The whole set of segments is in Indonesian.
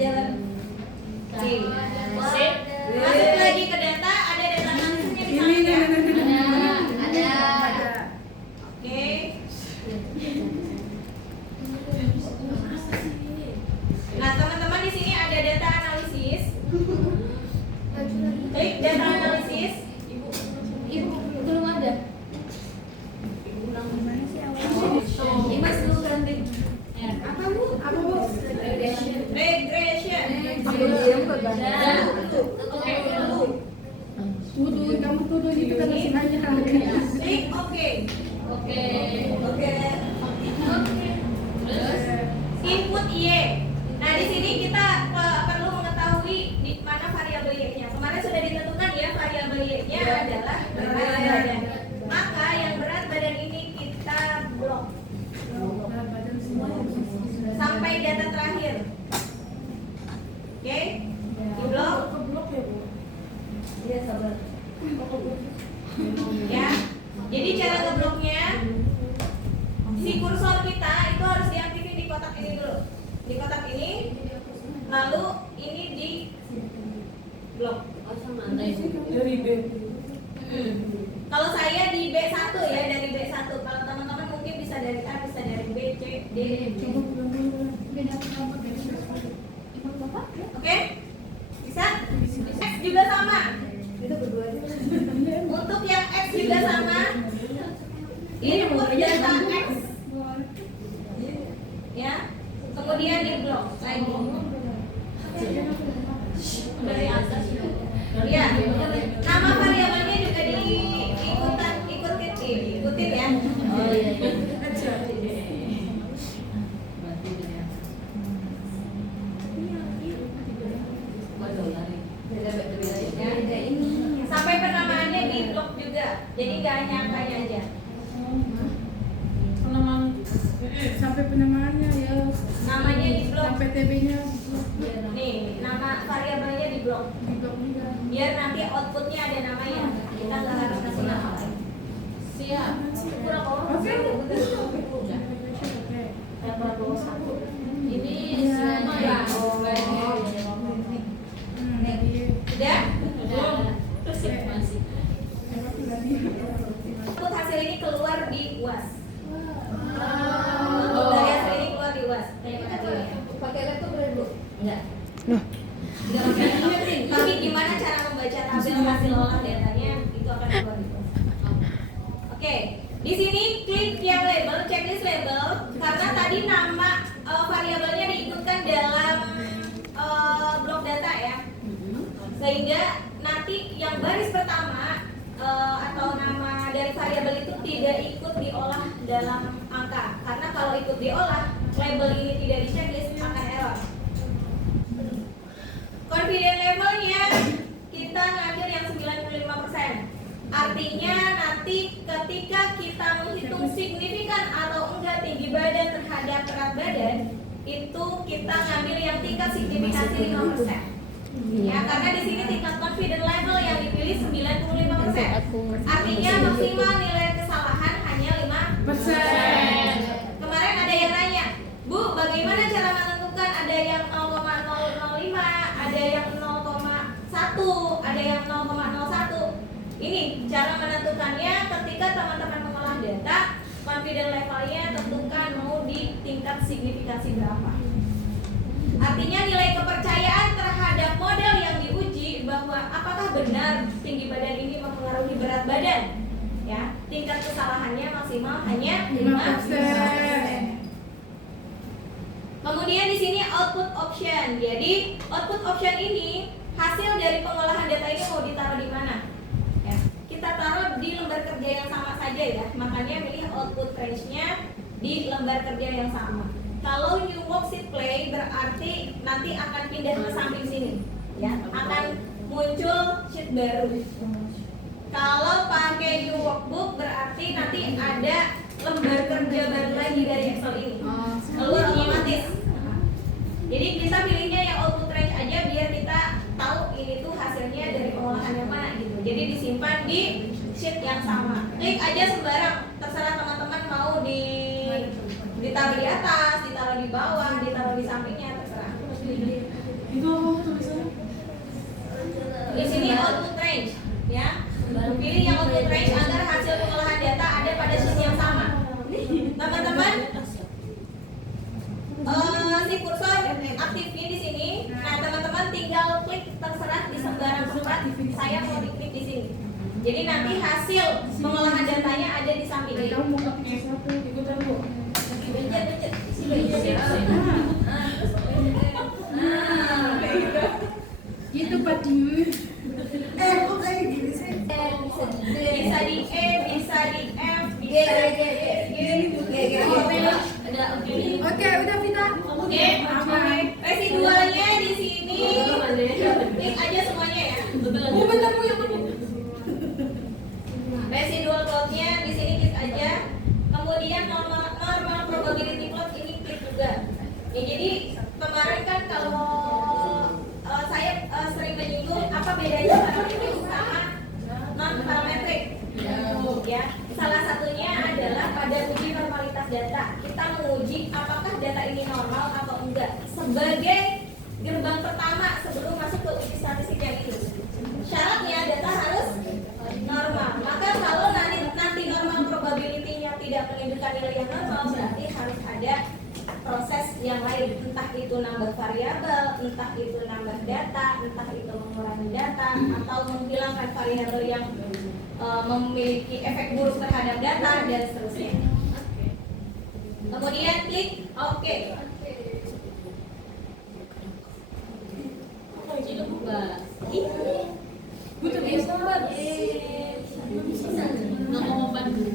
jalan. Sip. Masuk lagi ke data, ada data analisisnya di sana ya? Ada. Oke. Nah, teman-teman di sini ada data analisis. Klik data analisis. Ibu belum ada. Imas dulu ganti. Apa bu? Regression. Tuduh, kamu tuduh itu kan masih banyak. Klik oke. Oke. Terus Input Y. Nah, di sini kita perlu mengetahui di mana variabel Y-nya. Kemarin sudah ditentukan ya, variabel Y-nya adalah berat badan. Maka yang berat badan ini kita blok sampai data terakhir. Oke? Di blok. Iya sabar. Ya. Jadi cara ngebloknya, si kursor kita itu harus diaktifin di kotak ini dulu. Di kotak ini, lalu ini di blok. Dari B. Kalau saya di B1 ya, dari B1. Kalau teman-teman mungkin bisa dari A, bisa dari B, C, D. Oke? Bisa? X juga sama. Untuk yang X juga sama. Input data X. Ya. Kemudian di blok lagi. Dari atas. Ya. Nama variabelnya juga diikutin ya. Sampai penamaannya di blok juga. Jadi nggak hanya angkanya aja. Sampai penamaannya ya. Namanya di blok. Sampai TB-nya Nih, nama variabelnya di blok. di blok juga. Biar nanti outputnya ada namanya. Kita nggak harus kasih nama lagi. Siap. Kurang orang. Oke. Ini Iya. semua ya. Udah? Masih. Output hasil ini keluar di UAS. Output dari hasil ini keluar di UAS. Pakai laptop boleh bu? Enggak. Tapi gimana cara membaca tabel hasil olah datanya itu akan keluar di UAS. Oke, di sini klik yang label, checklist label, karena tadi nama variabelnya diikutkan dalam blok data ya, sehingga nanti yang baris pertama atau nama dari variabel itu tidak ikut diolah dalam angka, karena kalau ikut diolah, label ini tidak di checklist akan error. Confidence levelnya kita ngambil yang 95%. Artinya nanti ketika kita menghitung signifikan atau enggak tinggi badan terhadap berat badan, itu kita ngambil yang tingkat signifikansi 5%. Ya, karena di sini tingkat confidence level yang dipilih 95%. Artinya maksimal nilai kesalahan hanya 5%. Kemarin ada yang nanya, Bu, bagaimana cara menentukan ada yang 0,005, ada yang 0,1, ada yang 0,01? Ini cara menentukannya ketika teman-teman mengolah data, confidence levelnya tentukan mau di tingkat signifikansi berapa. Artinya nilai kepercayaan terhadap model yang diuji bahwa apakah benar tinggi badan ini mempengaruhi berat badan. Ya, tingkat kesalahannya maksimal hanya 5%. Kemudian di sini output option. Jadi output option ini hasil dari pengolahan data ini mau ditaruh di mana? Ya, kita taruh di lembar kerja yang sama saja ya. Makanya pilih output range-nya di lembar kerja yang sama. Kalau new worksheet play berarti nanti akan pindah ke samping sini, ya, akan muncul sheet baru. Kalau pakai new workbook berarti nanti ada lembar kerja baru lagi dari Excel ini, keluar otomatis. Jadi kita pilihnya yang output range aja biar kita tahu ini tuh hasilnya dari pengolahan yang mana gitu. Jadi disimpan di sheet yang sama. Klik aja sembarang, terserah teman-teman mau ditaruh di atas, ditaruh di bawah, ditaruh di sampingnya, terserah. Itu apa tulisannya? Di sini output range, ya. Pilih yang output range agar hasil pengolahan data ada pada sheet yang sama. Teman-teman, si kursor aktifnya di sini. Nah, teman-teman tinggal klik terserah di sembarang tempat. Saya mau diklik di sini. Jadi nanti hasil pengolahan datanya ada di samping ini. Kamu mau pakai satu ikutan Bu. Pencet. Gitu Pak Dim. Kok kayak gini sih? Bisa di E, bisa di F, bisa di G. Ada oke. Oke, udah Vita. Oke. Residualnya di sini. Klik aja semuanya ya. Bu bentar Bu yang mana? Residual plotnya di sini klik aja. Kemudian normal probability plot ini klik juga. Ya, jadi kemarin kan kalau saya sering menyinggung apa bedanya parametrik sama non parametrik. Ya, salah satunya adalah pada uji normalitas data. Kita menguji apakah data ini normal atau enggak sebagai gerbang pertama sebelum masuk ke uji statistik yang ini. Syaratnya data harus normal. Maka kalau nanti normal probability-nya tidak menunjukkan nilai yang normal, berarti harus ada proses yang lain, entah itu nambah variabel, entah itu nambah data, entah itu mengurangi data, atau menghilangkan variabel yang memiliki efek buruk terhadap data dan seterusnya. Kemudian klik OK. Butuh biasa. Nggak mau bantu.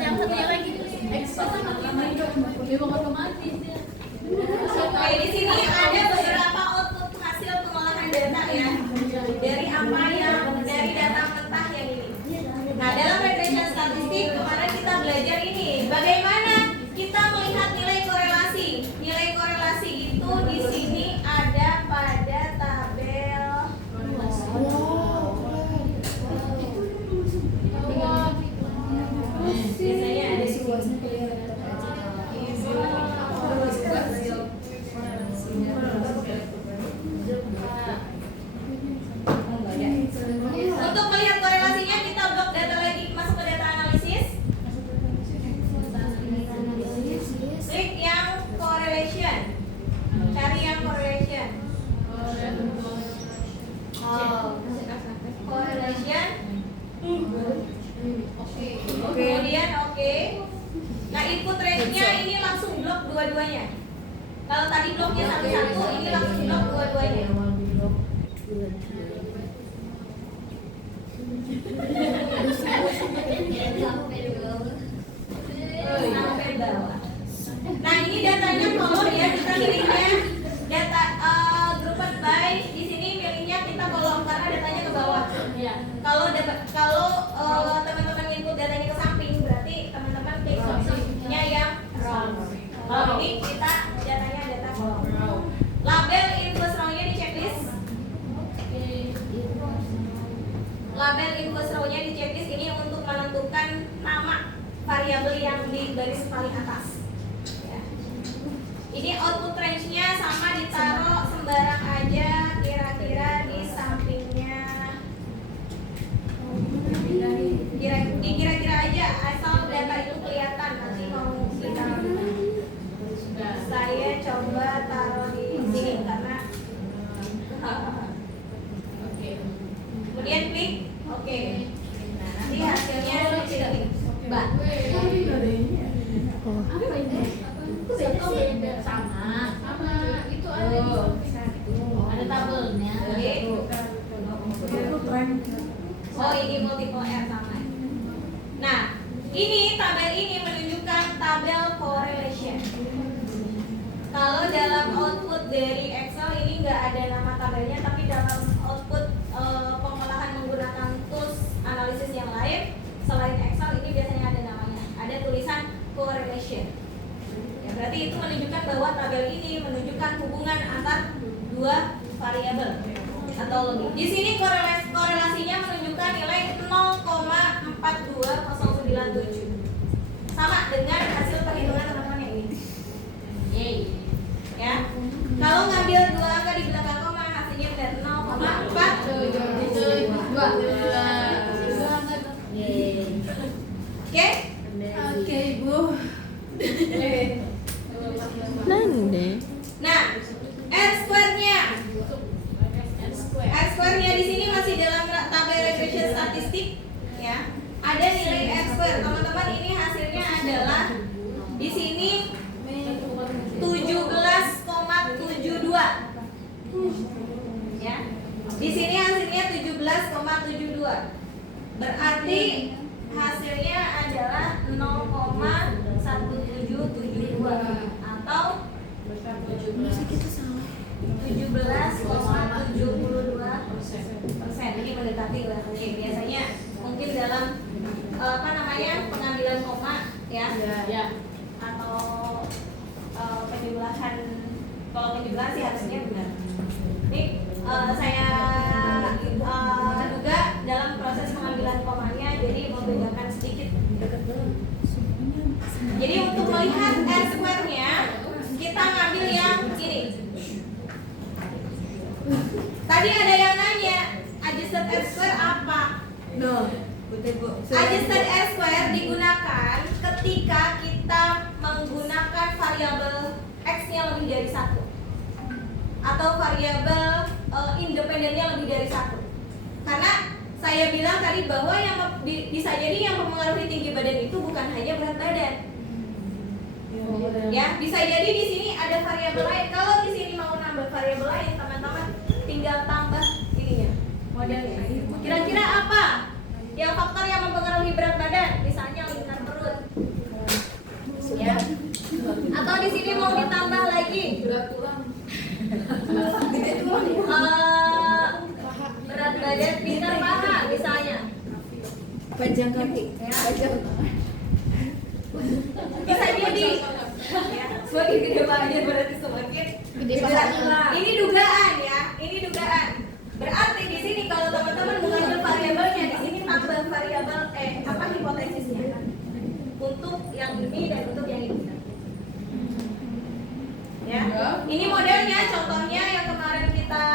Yang satunya lagi memang otomatis ya. Oke, di sini ada beberapa output hasil pengolahan data ya. Dari apa yang dari data mentah yang ini. Nah, dalam regression statistik kemarin kita belajar ini, bagaimana kita melihat nilai korelasi. Nilai korelasi itu di sini ada pada tabel. Biasanya ada di sini. Untuk melihat korelasinya kita blok data lagi, masuk ke data analisis. Klik yang correlation. Cari yang correlation. Correlation. Kemudian oke. Nah, input range-nya ini langsung blok dua-duanya. Kalau tadi bloknya satu-satu, ini langsung blok dua-duanya. Sampai bawah. Nah, ini datanya kolom ya, kita milihnya data grouped by. Di sini milihnya kita kolom karena datanya ke bawah. Kalau teman-teman input datanya ke samping, berarti teman-teman klik opsinya yang row. Kalau ini kita datanya data kolom. Label input row-nya di checklist. Label input row-nya di checklist ini untuk menentukan nama variabel yang di baris paling atas. Ya. Ini output range-nya sama, ditaruh sembarang aja, kira-kira di sampingnya. Kira-kira aja, asal data itu kelihatan. Nanti mau kita, saya coba taruh di sini karena kemudian klik oke. Nah, nanti hasilnya tidak Mbak. Apa ini? Sama itu ada di ada tabelnya. Oh, ini multiple R sama. Nah, ini tabel ini menunjukkan tabel correlation. Kalau dalam output dari Excel ini nggak ada nama tabelnya, tapi dalam output pengolahan menggunakan tools analisis yang lain selain Excel ini biasanya ada namanya, ada tulisan correlation. Ya, berarti itu menunjukkan bahwa tabel ini menunjukkan hubungan antar dua variabel atau lebih. Di sini korelasinya menunjukkan nilai 0,42097. Sama dengan hasil perhitungan teman-teman yang ini. Yeay. Ya. Kalau ngambil dua angka di belakang koma hasilnya benar 0,4. Yeay. Oke? Oke, Bu. Nah, R square-nya. R square-nya di sini masih dalam tabel regression statistik ya. Ada nilai R square. Teman-teman ini hasilnya adalah di sini 17,72. Ya. Di sini hasilnya 17,72. Berarti hasilnya adalah 0,1772 atau 17,72%. Ini mendekati lah. Biasanya mungkin dalam pengambilan koma ya, Ya. atau penjumlahan. Kalau penjumlahan sih harusnya benar. Ini saya duga dalam proses pengambilan komanya, jadi membedakan sedikit. Jadi untuk melihat R square-nya kita ngambil yang ini. Tadi ada yang nanya adjusted R square apa? Adjusted R square digunakan ketika kita menggunakan variabel X-nya lebih dari 1 atau variabel independennya lebih dari 1. Karena saya bilang tadi bahwa yang bisa jadi yang mempengaruhi tinggi badan itu bukan hanya berat badan. Ya, bisa jadi di sini ada variabel lain. Kalau di sini mau nambah variabel lain, teman-teman tinggal tambah ininya, modelnya. Kira-kira apa yang faktor yang mempengaruhi berat badan? Misalnya lingkar perut. Ya. Atau di sini mau ditambah lagi berat badan lingkar paha misalnya. Panjang kaki. Ya. Bisa jadi ya, semakin gede pahanya berarti semakin Gede pahanya. Ini dugaan ya, ini dugaan. Berarti di sini kalau teman-teman mengambil variabelnya, di sini tambah variabel hipotesisnya untuk yang ini dan untuk yang ini. Ya, ini modelnya, contohnya yang kemarin kita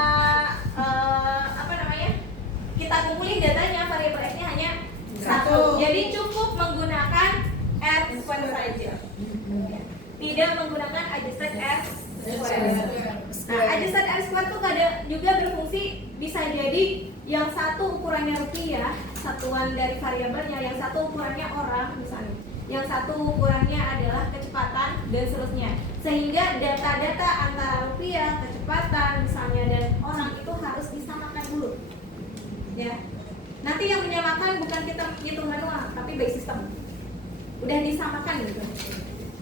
kita kumpulin datanya, variabel x-nya hanya 1. Jadi cukup menggunakan R square saja. Tidak menggunakan adjusted R square. Nah, adjusted R square itu kadang juga berfungsi, bisa jadi yang satu ukurannya rupiah, satuan dari variabelnya, yang satu ukurannya orang misalnya, yang satu ukurannya adalah kecepatan dan seterusnya. Sehingga data-data antara rupiah, kecepatan misalnya dan orang itu harus disamakan dulu. Ya. Nanti yang menyamakan bukan kita hitung manual, tapi by system. Udah disamakan gitu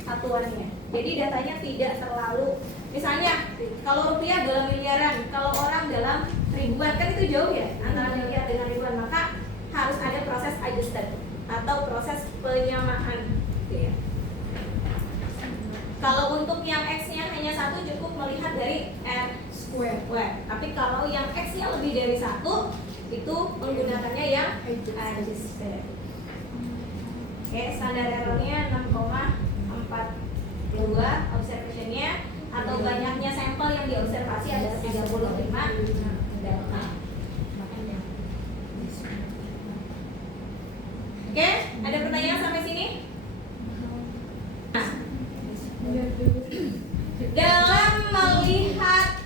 satuannya. Jadi datanya tidak terlalu, misalnya kalau rupiah dalam miliaran, kalau orang dalam ribuan, kan itu jauh ya antara miliar dengan ribuan, maka harus ada proses adjusted atau proses penyamaan gitu ya. Kalau untuk yang X-nya hanya 1 cukup melihat dari R square. Tapi kalau yang X-nya lebih dari 1 itu menggunakannya yang adjusted. Oke, standar errornya 6,42 observationnya, atau banyaknya sampel yang diobservasi adalah 35 data. Oke, ada pertanyaan sampai sini? Dalam melihat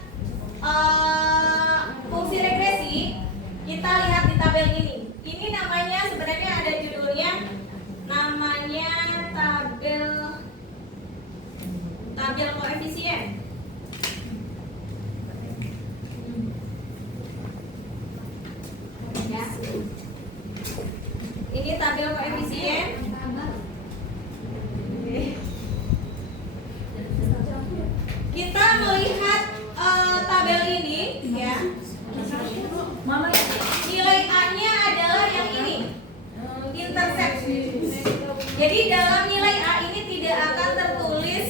fungsi regresi, kita lihat di tabel ini. Ini namanya sebenarnya ada judulnya, namanya tabel koefisien. Ya. Ini tabel koefisien. Kita melihat tabel ini ya. Nilai A-nya adalah yang ini, intercept. Jadi dalam nilai A ini tidak akan tertulis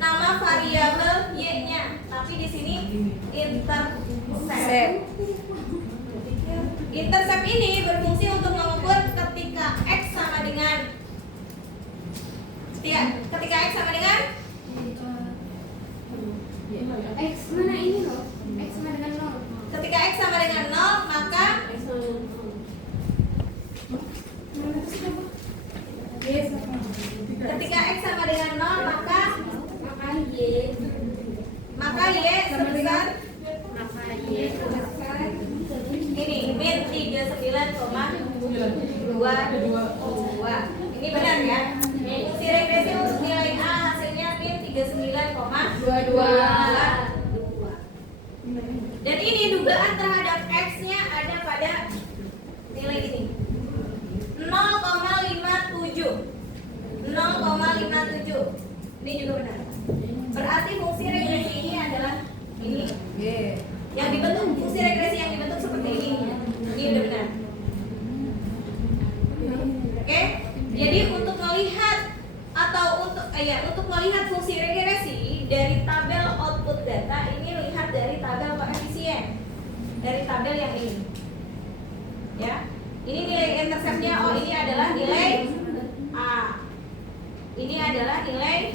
nama variabel Y-nya, tapi di sini intercept. Intercept ini berfungsi untuk mengukur ketika X sama dengan Maka Y sebesar ini min 39,22. Ini benar ya? Fungsi regresi untuk nilai A hasilnya min 39,22. Dan ini dugaan terhadap X-nya ada pada nilai ini 0,57. 0,57. Ini juga benar. Berarti fungsi regresi ini adalah ini. Yang dibentuk, fungsi regresi yang dibentuk seperti ini. Ini udah benar. Oke? Jadi untuk melihat atau untuk melihat fungsi regresi dari tabel output data ini, lihat dari tabel koefisien. Dari tabel yang ini. Ya. Ini nilai interceptnya, oh ini adalah nilai A. Ini adalah nilai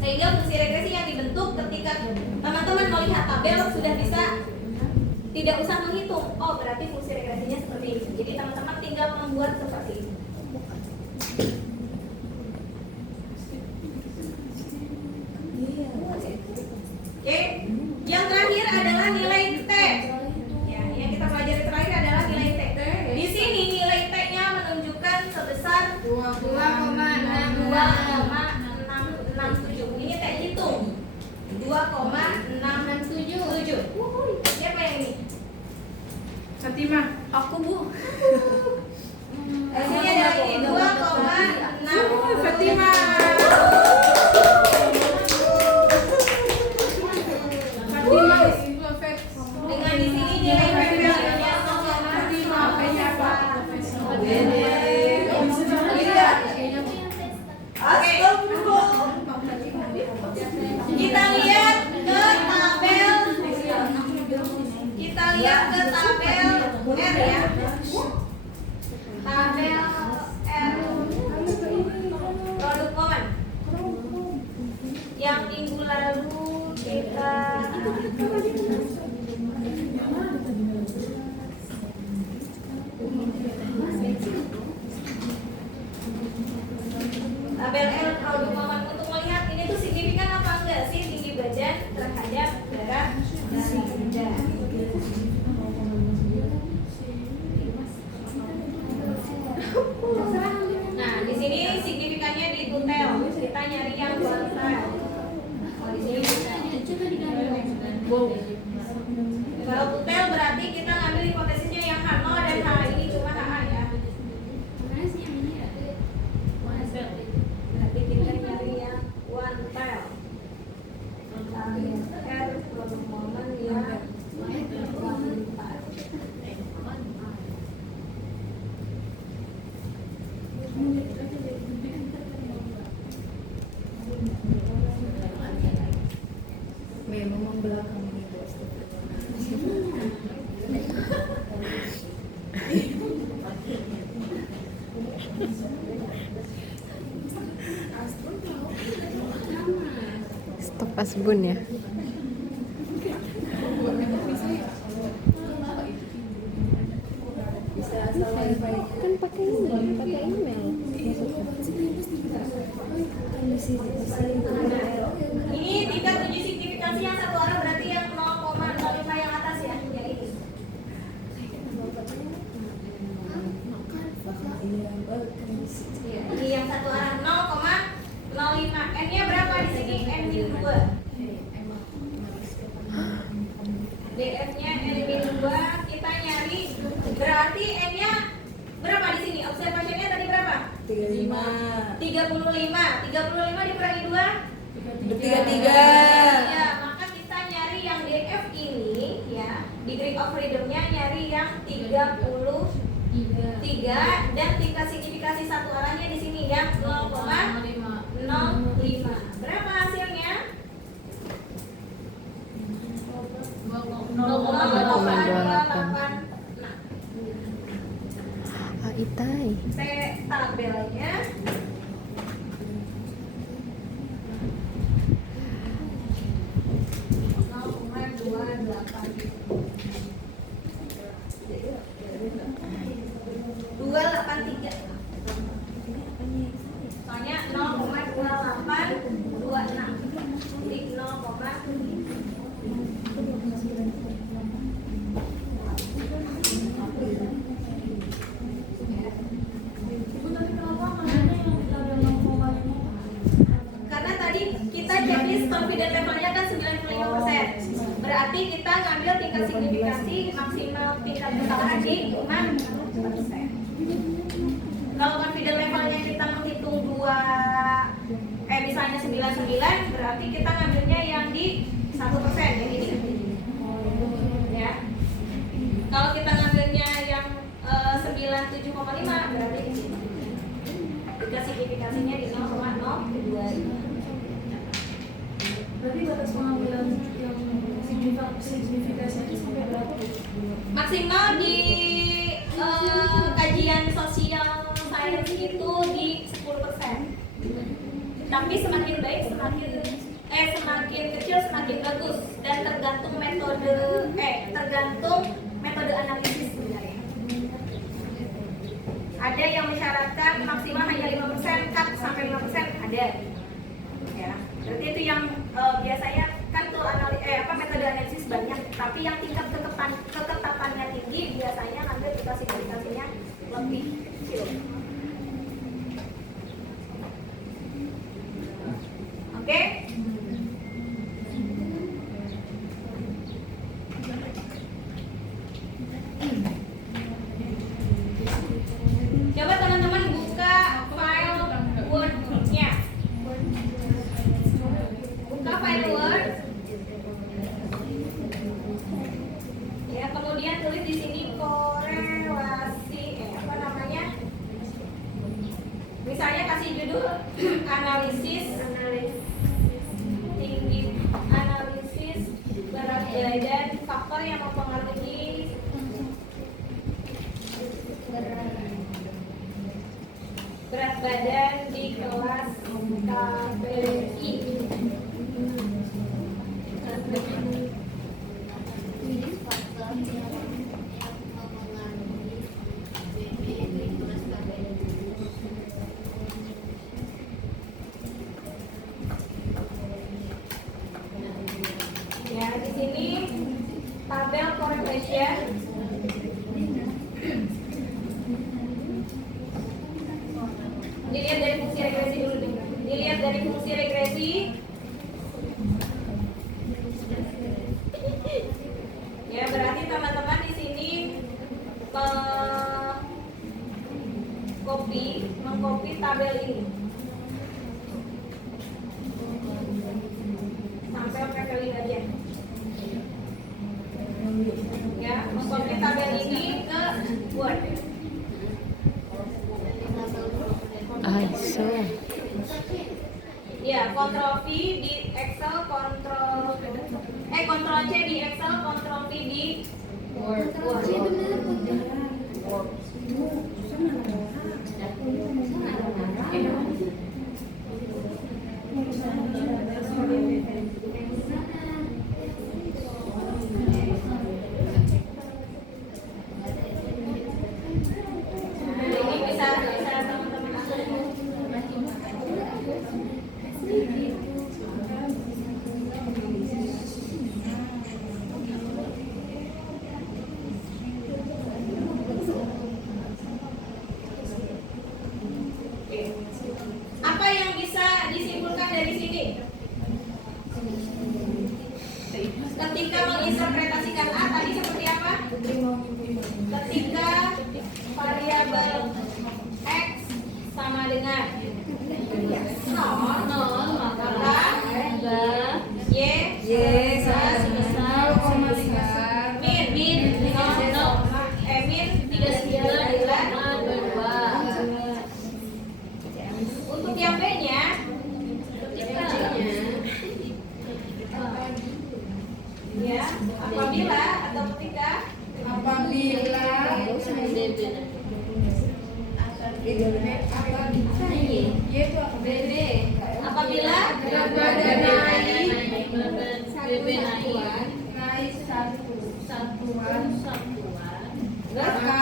sehingga fungsi regresi yang dibentuk ketika teman-teman melihat tabel sudah bisa tidak usah menghitung. Oh berarti fungsi regresinya seperti ini. Jadi teman-teman tinggal membuat seperti ini. Oke, yang terakhir adalah nilai T. Ya, yang kita pelajari terakhir adalah nilai T. Di sini nilai T-nya menunjukkan sebesar 2,667. Ini T hitung 2,667. Siapa yang ini? Fatimah. Aku Bu. Hasilnya adalah ini 2,6. Fatimah. Dengan di sini nilai PPL-nya 0,5. Oke. Kita lihat ke tabel. Kita lihat ke tabel R ya. Tabel R produk momen. Yang minggu lalu kita tabel L produk momen untuk melihat ini tuh signifikan apa enggak sih tinggi badan terhadap berat badan. Nah, di sini signifikannya di tutel. Kita nyari yang kuantitas. Oh, di sini kalau tutel berarti kita ngambil hipotesisnya yang H0 dan H ini cuma HA ya. Berarti kita nyari yang kuantitas. R produk momen yang kuantitas. Memang membelakang ini bos. Stop asbun ya. Kan pakai email. Ini tingkat uji signifikansi yang satu arah berarti yang 0,05 yang atas ya, yang ini. Ini yang satu arah 0,05. N-nya berapa di sini? N-2. DF-nya N-2 kita nyari. Berarti N-nya berapa di sini? Observation-nya tadi berapa? 35. 35 dikurangi 2 33. ya, maka kita nyari yang DF ini ya, degree of freedom-nya nyari yang 33 dan tingkat signifikasi satu arahnya di sini yang 0,05. Berapa hasilnya? 0,28. Ah, itai. T tabelnya Berarti kita ngambil tingkat signifikasi maksimal tingkat kesalahan di 5%. Kalau confidence levelnya kita menghitung misalnya 99, berarti kita ngambilnya yang di 1%, yang ini. Ya. Kalau kita ngambilnya yang 97,5, berarti di sini. Tingkat signifikasinya di 0,02. Berarti batas pengambilan yang signifikasi itu sampai berapa? Maksimal di kajian sosial sains itu di 10%. Tapi semakin baik semakin kecil semakin bagus, dan tergantung metode analisis sebenarnya. Ada yang mensyaratkan maksimal hanya 5%, cut sampai 5% ada. Ya. Berarti itu yang biasanya kan tuh metode analisis banyak, tapi yang tingkat keketapannya tinggi biasanya ngambil tingkat signifikasinya lebih kecil. Oke? Coba teman-teman buka file Word-nya. Buka file Word. Ya, kemudian tulis di sini korelasi misalnya kasih judul analisis berat badan, faktor yang mempengaruhi berat badan di kelas KBI. Ya, di sini tabel correlation. Dilihat dari fungsi regresi dulu. Dilihat dari fungsi regresi. Ya, berarti teman-teman di sini mengcopy tabel ini sampai preferring aja. Ya, mengcopy tabel ini ke Word. ISO. Ya, Ctrl V di Excel, Ctrl C di Excel, Ctrl V di Word. Ini bisa teman-teman atur. Apa yang bisa disimpulkan dari sini? Ketika menginterpretasikan A tadi seperti apa? Ketika variabel X sama dengan 0, maka Y sebesar 0,5 min 39,2. Untuk yang B-nya ya, apabila atau ketika apabila berat badan naik satuan maka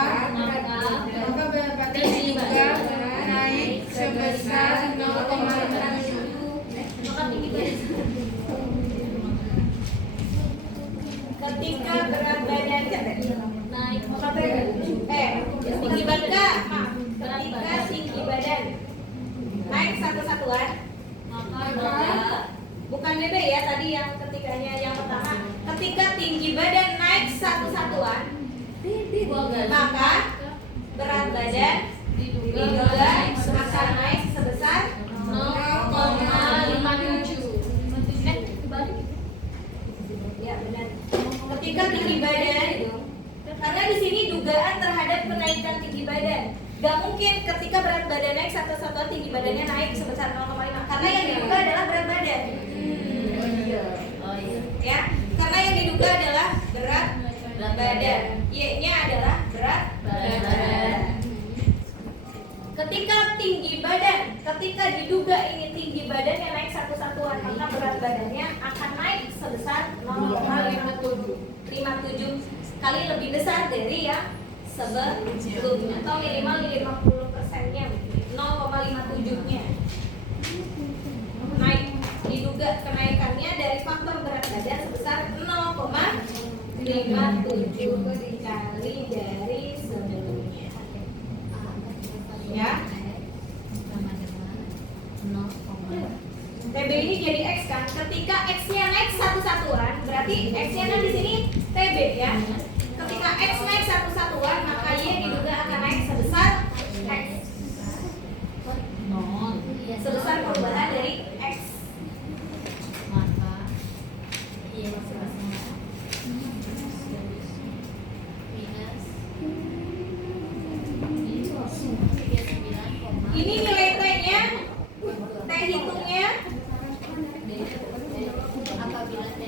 berat badan juga naik sebesar 0,5. Ketika berat badan naik ketika tinggi badan naik satu satuan, maka bukan BB ya tadi yang ketiganya yang pertama. Ketika maka berat badan diduga akan naik sebesar 0,57. Ya benar. Ketika tinggi badan, karena di sini dugaan terhadap kenaikan tinggi badan. Gak mungkin ketika berat badan naik satu-satuan tinggi badannya naik sebesar 0,5 karena yang diduga adalah berat badan. Ya, karena yang diduga adalah berat badan. Y-nya adalah berat badan. Ketika diduga ini tinggi badan yang naik satu satuan, maka berat badannya akan naik sebesar 0,57 kali lebih besar dari yang sebelumnya atau minimal 50%-nya 0,57-nya. Naik, diduga kenaikannya dari faktor berat badan sebesar 0,57 dikali dari sebelumnya. Ya. TB ini jadi X kan? Ketika X-nya naik satu satuan, berarti X-nya kan di sini TB ya. Ketika X naik satu satuan, maka Y diduga akan naik sebesar X. Sebesar perubahan dari X. Maka Y ini nilai T-nya, T hitungnya,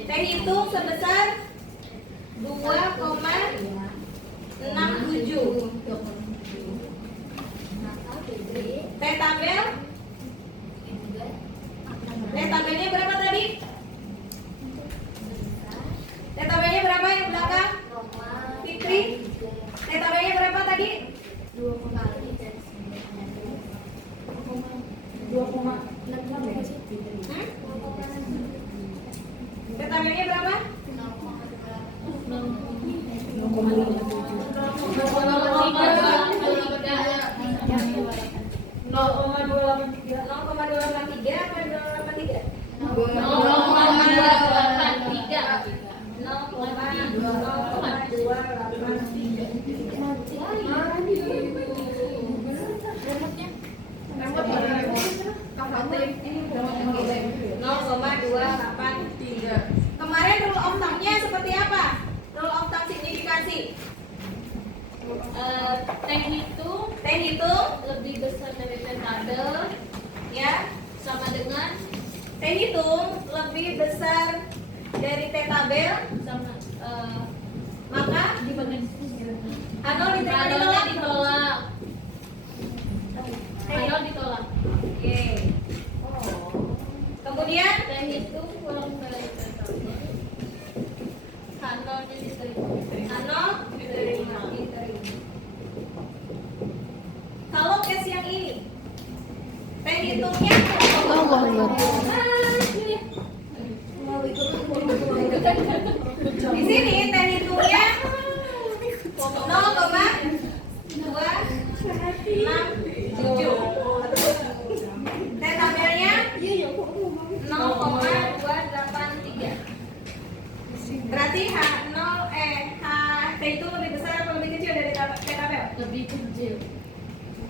T hitung sebesar 2,67. T tabel, T tabelnya berapa tadi? T tabelnya berapa yang belakang? Fitri, T tabelnya berapa tadi? 2,66 ya sih? Tabelnya berapa? 0,283. Kemarin rule of thumb-nya seperti apa? Rule of thumb signifikansi. T hitung lebih besar dari T tabel Ya, sama dengan T hitung lebih besar dari T tabel, sama maka dibagi Anol diterima Anol ditolak. ditolak. Anol ditolak. Oke. Kemudian T hitung kurang dari T tabel. Anolnya diterima. Anol diterima. Kalau case yang ini, T hitungnya di sini T hitungnya 0,267. T tabelnya 0,283. Berarti T itu lebih besar atau lebih kecil dari T tabel? Lebih kecil.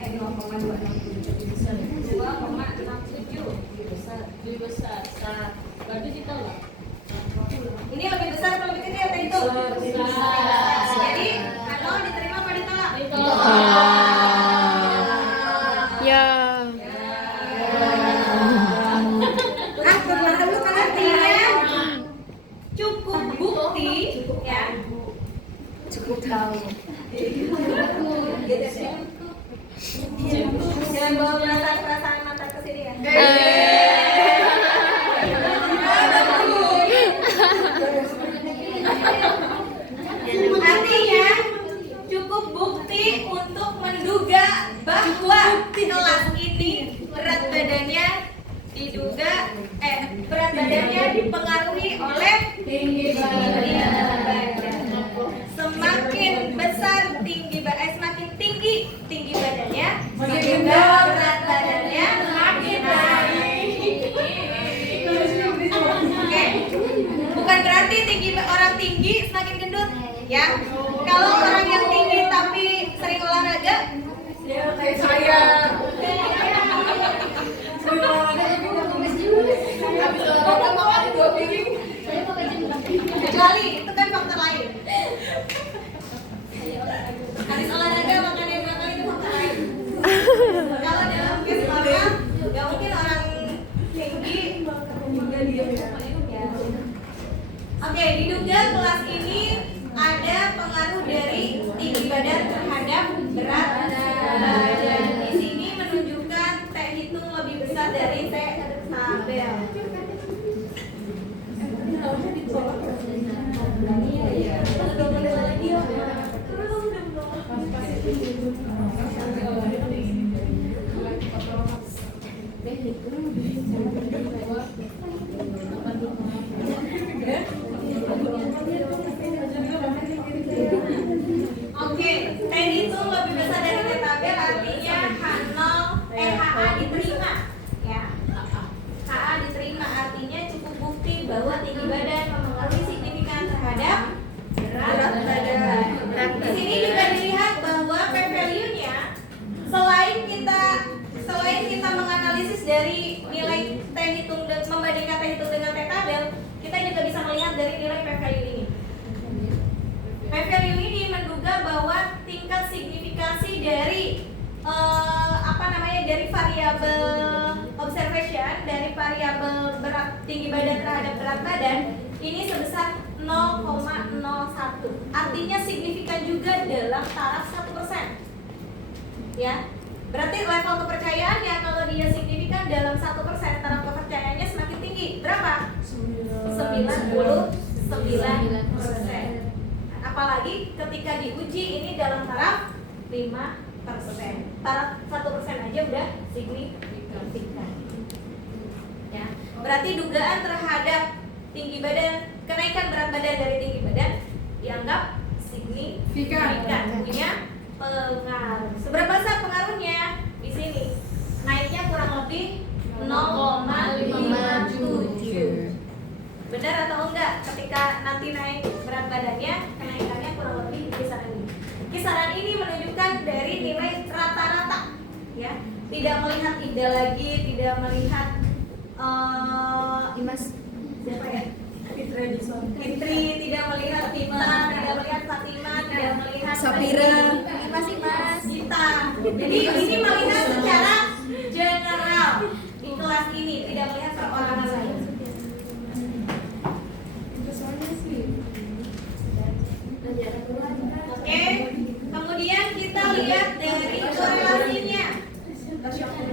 2,267 Lebih besar. Berarti ditolak. Ini lebih besar atau lebih kecil T itu? Besar. Jadi Anol diterima apa ditolak? Ya. Artinya cukup bukti ya. Cukup tahu. Jangan bawa perasaan mantan ke sini ya. Artinya cukup bukti untuk menduga bahwa kelas ini berat badannya dipengaruhi oleh tinggi badan. Semakin besar semakin tinggi badannya, juga berat badannya semakin naik. Oke, bukan berarti orang tinggi semakin gendut, ya. Kalau orang yang tinggi tapi saya. Kecuali itu kan faktor lain. Habis olahraga makan yang dua kali itu faktor lain. Kalau dalam case makan, nggak mungkin orang tinggi. Ya. Oke, diduga kelas ini ada pengaruh dari tinggi badan terhadap berat badan. Di sini menunjukkan T hitung lebih besar dari T tabel. Oke, T itu lebih besar dari T tabel artinya HA diterima ya. HA diterima artinya cukup bukti bahwa tinggi badan mempengaruhi signifikan terhadap berat badan. Di sini juga dilihat bahwa P value-nya selain kita menganalisis dari nilai T hitung membandingkan T hitung dengan T tabel, kita juga bisa melihat dari nilai P value ini. P value ini menduga bahwa tingkat signifikansi dari dari variabel observation, dari variabel berat tinggi badan terhadap berat badan ini sebesar 0,01. Artinya signifikan juga dalam taraf 1%. Ya. Berarti level kepercayaannya kalau dia signifikan dalam 1%, taraf kepercayaannya semakin tinggi. Berapa? 99%. Apalagi ketika diuji ini dalam taraf 5%. Taraf 1% aja udah signifikan. Ya. Berarti dugaan terhadap tinggi badan, kenaikan berat badan dari tinggi badan dianggap signifikan, punya pengaruh. Seberapa besar pengaruhnya? Di sini naiknya kurang lebih 0,57. Benar atau enggak? Ketika nanti naik berat badannya, kenaikannya kurang lebih di kisaran ini. Kisaran ini menunjukkan dari nilai rata-rata, ya. Tidak melihat Ida lagi, tidak melihat Imas. siapa ya? Fitri, tidak melihat Tita, tidak melihat Fatima, tidak melihat Sapira. Imas, Gita. Jadi ini melihat secara general di kelas ini, tidak melihat perorangan lain. Oke, kemudian kita lihat dari korelasinya.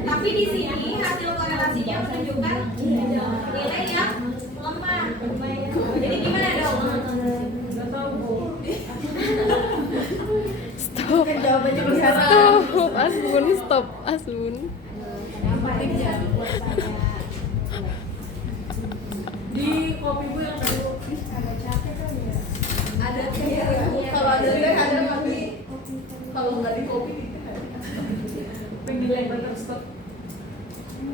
Tapi di sini hasil korelasinya menunjukkan nilai yang lemah. Jadi gimana dong? Stop. Stop, Asbun. Di kopi bu yang baru ada kalau ada teh ada tapi kalau nggak di kopi penilaian benar stop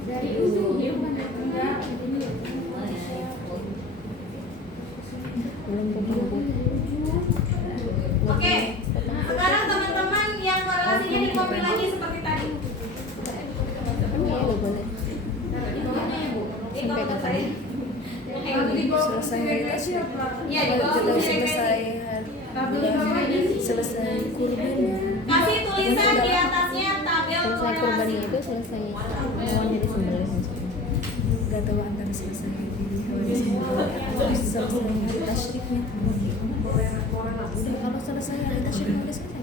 dari ujung enggak Oke, sekarang teman-teman yang korelasinya di copy lagi seperti tadi. Di copy saya. selesai meditasi Iya, di copy selesai kurbannya kasih tulisan di atasnya tabel Selesai kurban korelasi. itu selesai hewan jadi sembelih maksudnya. nggak tahu antara selesai selesai hari tasyriknya kalau selesai hari tasyriknya udah selesai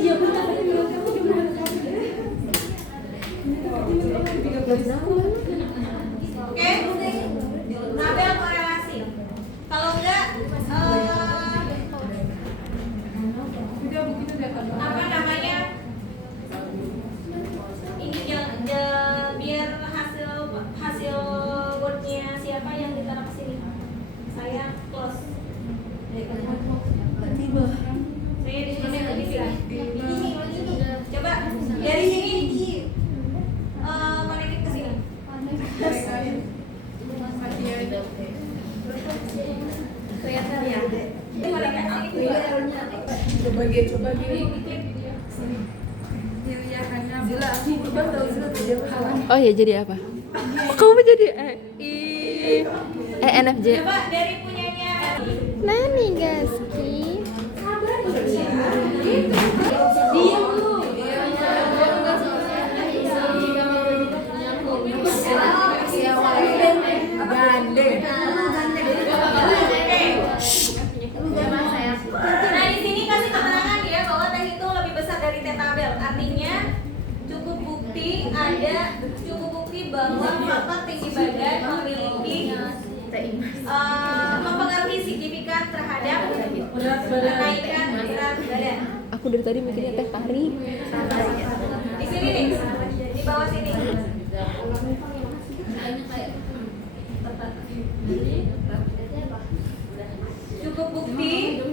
iya benar Oke, tabel korelasi. Kalau enggak, apa namanya? Ini biar hasil wordnya siapa yang ditaruh ke sini. Saya close. Saya di sini lagi sih. Coba dari sini konekin ke sini. Dia coba dia. Zila, aku baru tahu Zila jadi apa? Oh ya jadi apa? Oh, kamu jadi ENFJ. Coba dari punyanya. Nani Gaski. Diam lu. Gandeng. Nah, di sini kasih keterangan ya bahwa teh itu lebih besar dari teh tabel. Artinya cukup bukti bahwa faktor tinggi badan memiliki mempengaruhi signifikan terhadap kenaikan berat badan. Aku dari tadi mikirnya teh tari. Di sini nih, di bawah sini. Cukup bukti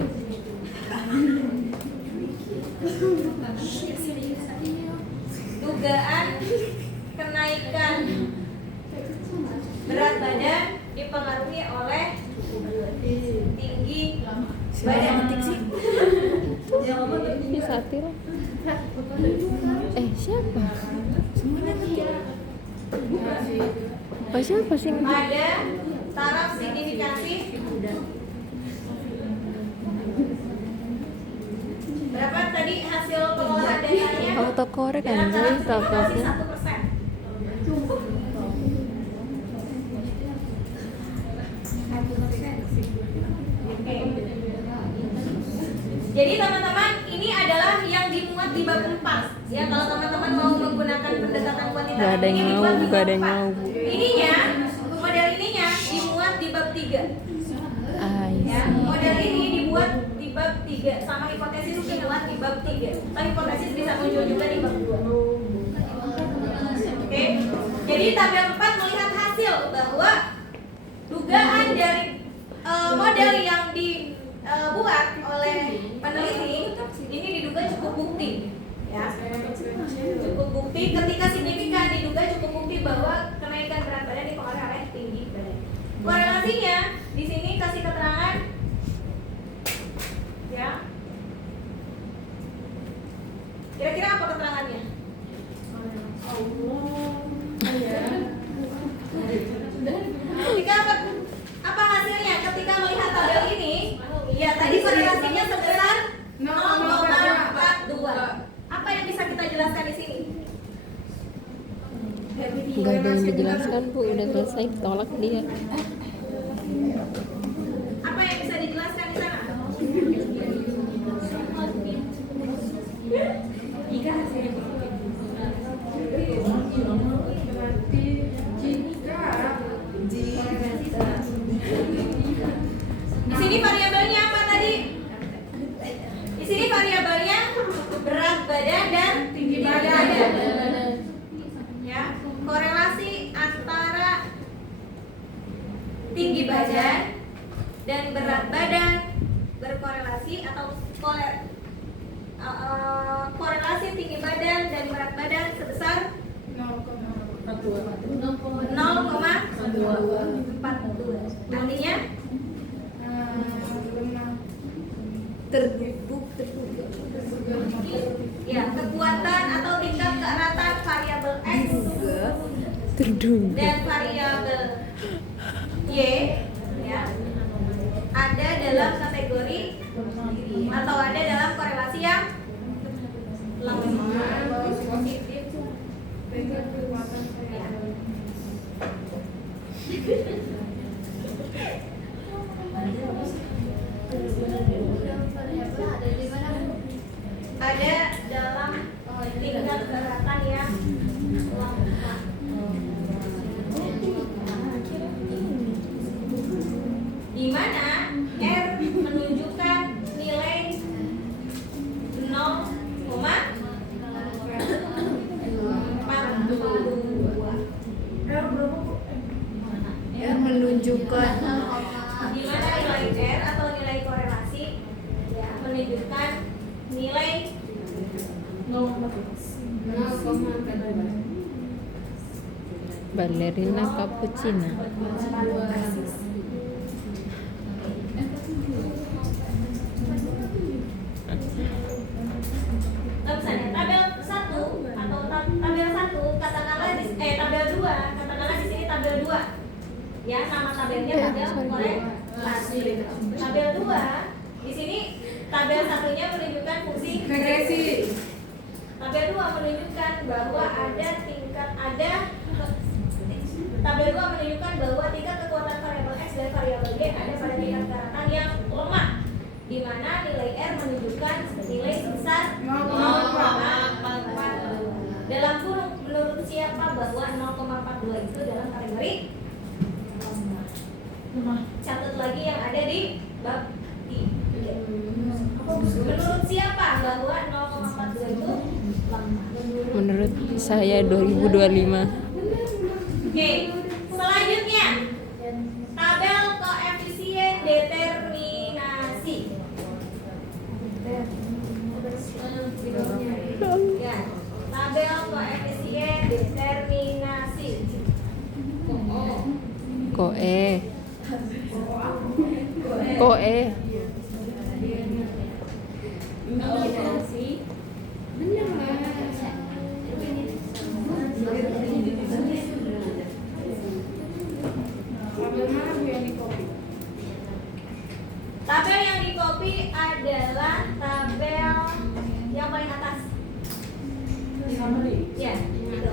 dugaan kenaikan berat badan dipengaruhi oleh tinggi badan. Ini satir. Siapa? Oh, siapa sih? Ada taraf signifikasi berapa tadi hasil pengolahan datanya? Autokorek Dalam anjay, taraf signifikasi tahu. 1%. Oke. Jadi teman-teman, ini adalah yang dimuat di bab 4. Ya, kalau teman-teman mau menggunakan pendekatan kuantitatif Gak ada yang ini mau, dimuat di bab gak ada yang 4. mau. Ininya, model ininya dimuat di bab 3. Ya, model ini dibuat di bab 3 sama hipotesis dimuat di bab 3. Tapi hipotesis bisa muncul juga di bab 2. Oke. Jadi tabel 4 melihat hasil bahwa dugaan dari model yang dibuat oleh peneliti ini diduga cukup bukti. Ya. Cukup bukti ketika signifikan diduga cukup bukti bahwa kenaikan berat badan dipengaruhi oleh tinggi badan. Korelasinya di sini kasih keterangan ya. Kira-kira apa keterangannya? Ketika apa hasilnya? Ketika melihat tabel ini, ya tadi korelasinya sebesar 0,42. Apa yang bisa kita jelaskan di sini? Gak ada yang dijelaskan Bu, udah selesai, tolak dia. Apa yang bisa dijelaskan di sana? Jika hasilnya Di sini variabelnya apa tadi? Di sini variabelnya berat badan dan tinggi badan. Ya, korelasi antara tinggi badan dan berat badan berkorelasi atau korelasi tinggi badan dan berat badan sebesar 0,42. Artinya ya, kekuatan atau tingkat keeratan variabel X Terduga. dan variabel Y ya ada dalam kategori atau ada dalam korelasi yang positif. Ada dalam tingkat keeratan yang di mana R menunjukkan nilai 0,42. yang menunjukkan Di mana nilai R atau nilai korelasi ya, menunjukkan nilai 0,42. Ballerina cappuccina. Ya, nama tabelnya tabel korelasi. Tabel 2, di sini tabel satunya menunjukkan fungsi regresi. Tabel 2 menunjukkan bahwa tabel 2 menunjukkan bahwa tingkat kekuatan variabel X dan variabel Y ada pada tingkat daratan yang lemah, di mana nilai R menunjukkan nilai sebesar 0,42. Dalam kurung, menurut siapa bahwa 0,42 itu dalam kategori lemah? Catat lagi yang ada di bab 3. Menurut siapa bahwa 0,42 itu lemah? Menurut saya 2025. Oke, selanjutnya tabel koefisien determinasi. Ya, tabel koefisien determinasi. Koe. Tabel yang di copy adalah tabel yang paling atas. Ya, gitu.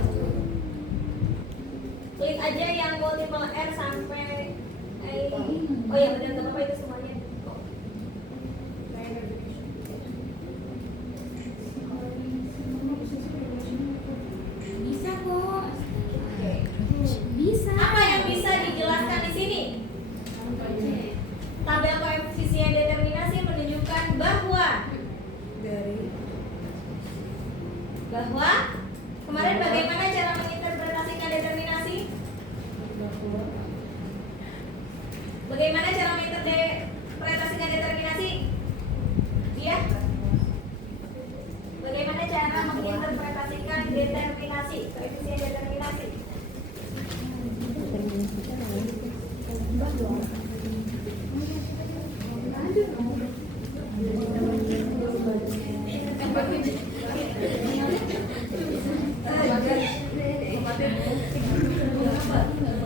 Klik aja yang multiple R sampai oh ya benar, nggak apa-apa itu semuanya. Bisa kok. Oke. Bisa. Apa yang bisa dijelaskan di sini? Tabel koefisien determinasi menunjukkan bahwa kemarin bagaimana cara menginterpretasikan determinasi? Bagaimana cara menginterpretasikan determinasi? Iya. Bagaimana cara menginterpretasikan determinasi, koefisien determinasi?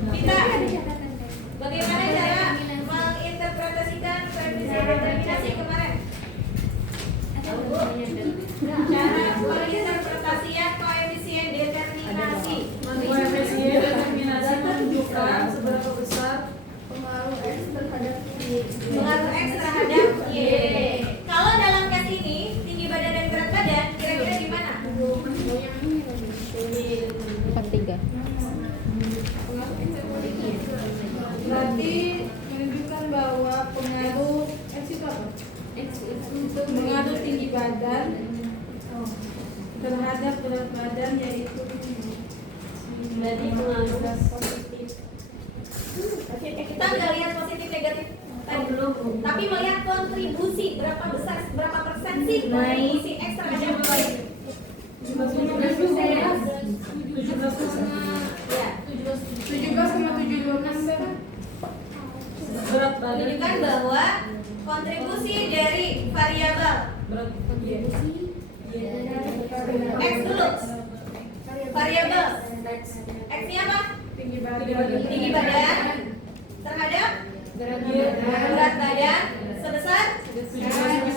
Kita bagaimana cara menginterpretasikan koefisien determinasi kemarin? Cara menginterpretasikan koefisien determinasi. Koefisien determinasi menunjukkan seberapa besar pengaruh X terhadap Y. Pengaruh X terhadap Y. Kalau dalam case ini tinggi badan dan berat badan kira-kira di mana? 43. Berarti menunjukkan bahwa pengaruh X itu apa? Pengaruh tinggi badan terhadap berat badan yaitu Berarti pengaruh positif. Kita nggak lihat positif negatif tadi belum, tapi melihat kontribusi berapa besar, berapa persen sih kontribusi X terhadap Y. 17,72%. Berat badan. Menunjukkan bahwa kontribusi dari variabel X dulu, variabel X-nya apa? Tinggi badan. Tinggi badan terhadap berat badan sebesar 17,72%.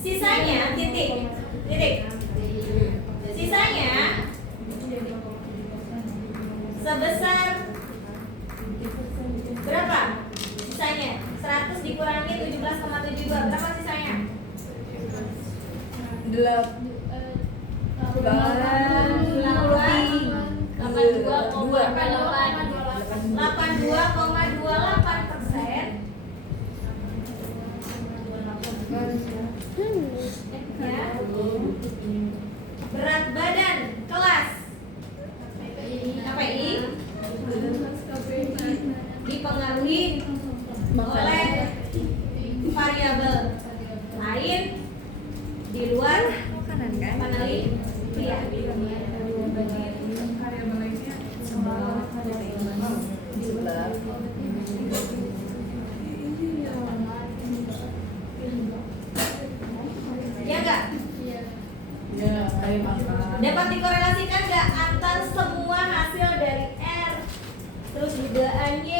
Sisanya titik. Sisanya sebesar berapa? Sisanya 100 dikurangi 17,72. Berapa sisanya? 82,28%. Ya. Berat badan kelas KPI dipengaruhi oleh variabel lain di luar penelitian. 2Ny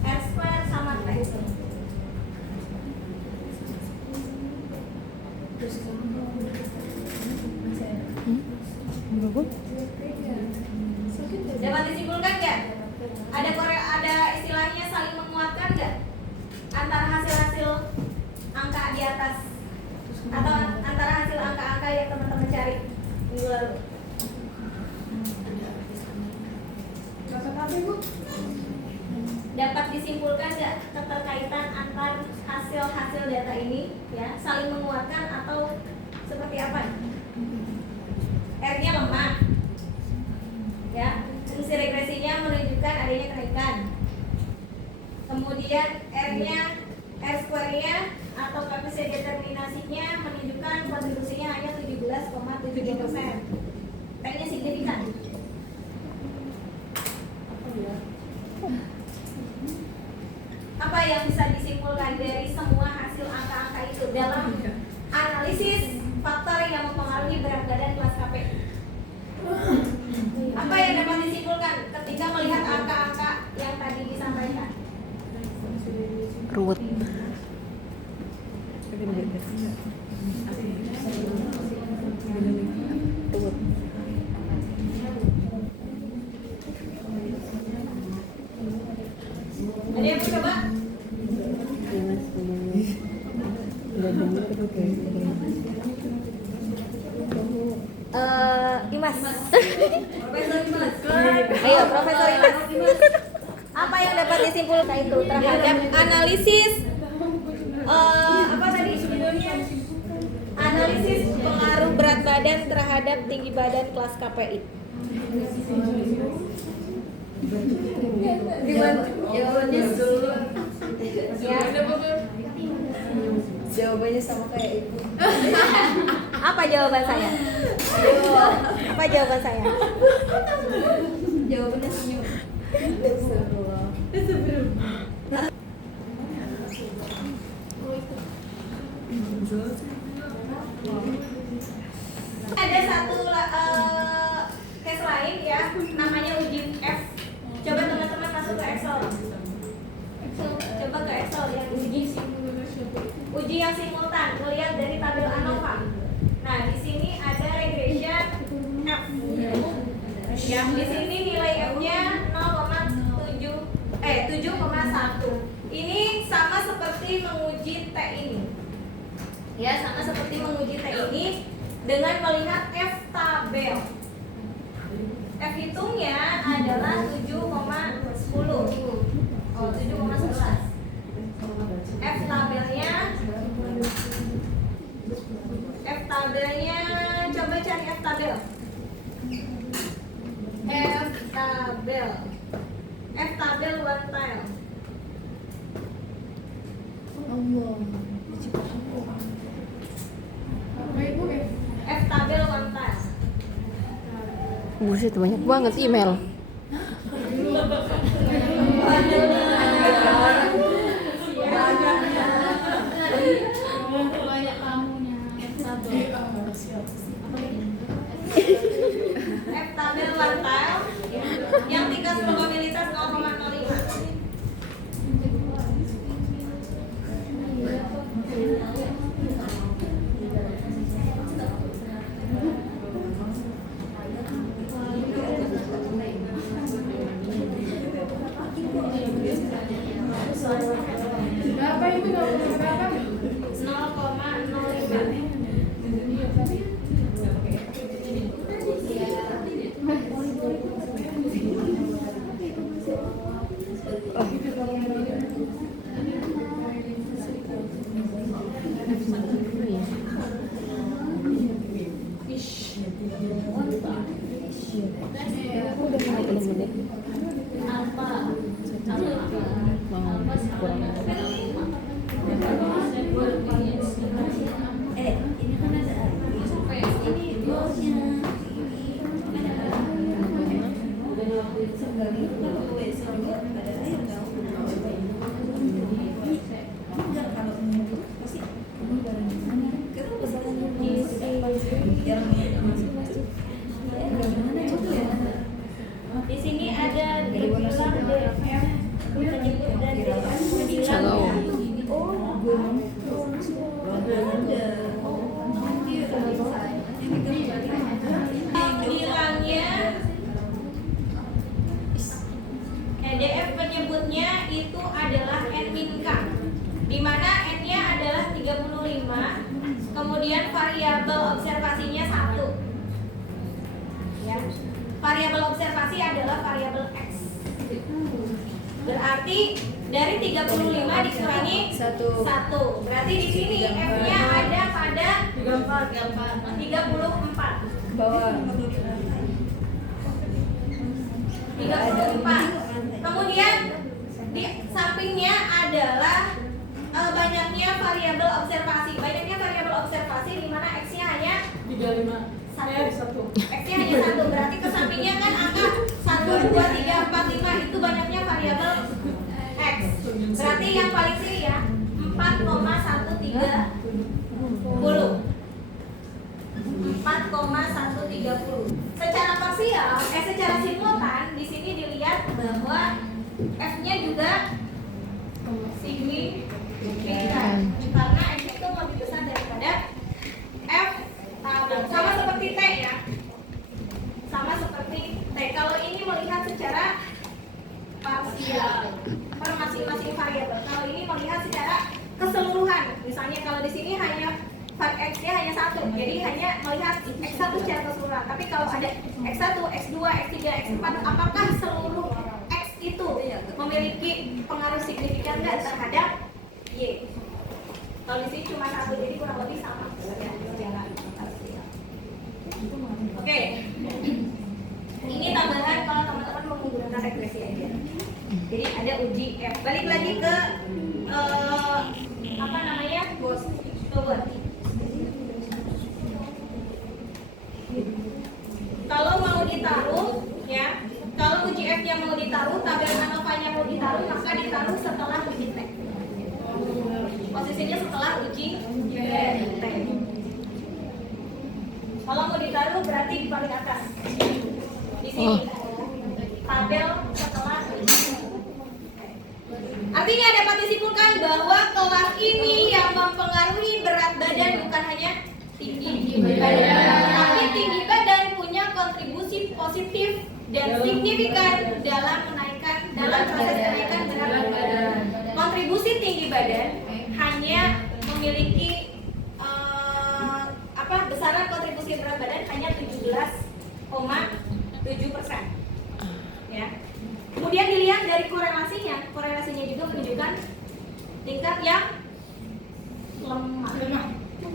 R square sama T. Dapat disimpulkan nggak? Ada istilahnya saling menguatkan nggak? Antara hasil-hasil angka di atas atau antara hasil angka-angka yang teman-teman cari minggu lalu. Dapat disimpulkan nggak keterkaitan antar hasil-hasil data ini, ya, saling menguatkan atau seperti apa? R-nya lemah, ya, fungsi regresinya menunjukkan adanya kenaikan. Kemudian R-nya, R square-nya atau koefisien determinasinya menunjukkan kontribusinya hanya 17,7%. T-nya signifikan. Apa yang bisa disimpulkan dari semua hasil angka-angka itu dalam analisis faktor yang mempengaruhi berat badan kelas KPI? Apa yang dapat disimpulkan ketika melihat angka-angka yang tadi disampaikan? Ruwet. Ruwet. Ada yang mau coba? Imas. Profesor Imas. Ayo, Profesor Imas. Apa yang dapat disimpulkan itu terhadap analisis apa tadi judulnya? Analisis pengaruh berat badan terhadap tinggi badan kelas KPI. Jawabannya dulu. Ya. Jawabannya sama kayak ibu. Apa jawaban saya? Apa jawaban saya? Jawabannya senyum. Ada satu case lain ya, namanya uji F. Coba teman-teman masuk ke Excel. Coba ke Excel yang uji yang simultan, melihat dari tabel ANOVA. Nah, di sini ada regression F. Ya, di sini nilai F-nya 7,1. Ini sama seperti menguji T ini. Ya, sama seperti menguji T ini dengan melihat F tabel. F hitungnya adalah 7,10. Oh, 7,11. F tabelnya coba cari F tabel. F tabel one tile. F tabel one tile. Buset, banyak banget email. Banyak tamunya. F tabel one tile yang tingkat probabilitas 0,05. Berapa ibu? Berapa? 0,05. Di sini ada dibilang menyebutnya itu adalah N-K, di mana N-nya adalah 35, kemudian variabel observasinya 1. Ya. Variabel observasi adalah variabel X. Berarti dari 35 dikurangi 1. Berarti di sini F-nya ada pada 34. Bawah. 34. Kemudian di sampingnya adalah banyaknya variabel observasi. Banyaknya variabel observasi di mana X-nya hanya 35. 1. X-nya hanya 1. Berarti ke sampingnya kan angka 1, 2, 3, 4, 5 itu banyaknya variabel X. Berarti yang paling sini ya 4,130. 4,130. Secara parsial, secara simultan di sini dilihat bahwa F-nya juga signifikan karena X itu lebih besar daripada F. Sama seperti T ya. Sama seperti T. Kalau ini melihat secara parsial per masing-masing variabel. Kalau ini melihat secara keseluruhan. Misalnya kalau di sini hanya X-nya hanya 1, jadi hanya melihat X1 secara keseluruhan. Tapi kalau ada X1, X2, X3, X4, apakah seluruh X itu memiliki pengaruh signifikan nggak terhadap Y? Kalau di sini cuma 1, jadi kurang lebih sama ya, secara parsial. Oke, ini tambahan kalau teman-teman mau menggunakan regresi aja. Jadi ada uji F. Balik lagi ke apa namanya? Bobot. Kalau mau ditaruh ya, kalau uji F-nya mau ditaruh, tabel ANOVA-nya mau ditaruh, maka ditaruh setelah uji T. Posisinya setelah uji T. Kalau mau ditaruh berarti di paling atas. Di sini. Tabel setelah uji T. Artinya dapat disimpulkan bahwa kelas ini yang mempengaruhi berat badan bukan hanya tinggi badan, tapi tinggi badan punya kontribusi positif dan signifikan dalam proses kenaikan berat badan. Kontribusi tinggi badan hanya memiliki besaran kontribusi berat badan hanya 17,7%. Ya. Kemudian dilihat dari korelasinya juga menunjukkan tingkat yang lemah.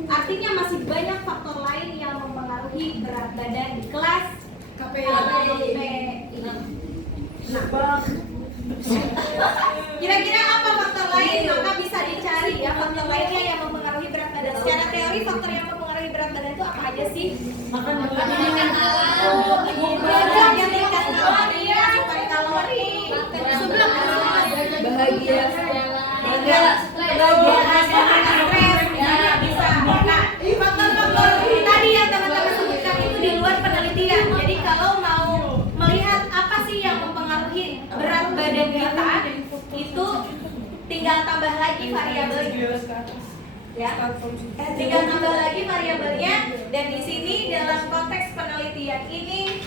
Artinya masih banyak faktor lain yang mempengaruhi berat badan di kelas KPI. Kira-kira apa faktor lain? Maka bisa dicari ya faktor lainnya yang mempengaruhi berat badan. Secara teori faktor yang mempengaruhi berat badan itu apa aja sih? Makan tingkat kalori, asupan kalori, sebelum bahagia, bisa. Nah, faktor-faktor tadi yang teman-teman sebutkan itu di luar penelitian. Jadi kalau mau melihat apa sih yang mempengaruhi berat badan kita, itu tinggal tambah lagi variabelnya. Ya, tinggal tambah lagi variabelnya. Dan di sini dalam konteks penelitian ini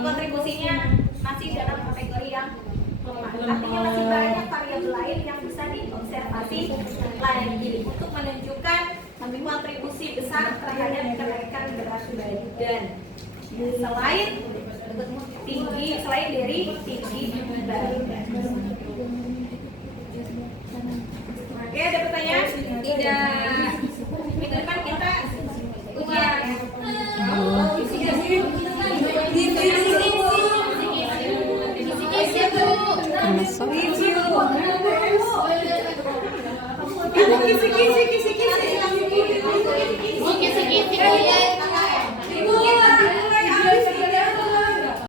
kontribusinya masih dalam kategori yang lemah. Artinya masih banyak variabel lain yang bisa diobservasi lagi untuk menunjukkan kontribusi besar terhadap kenaikan berat badan. Selain dari tinggi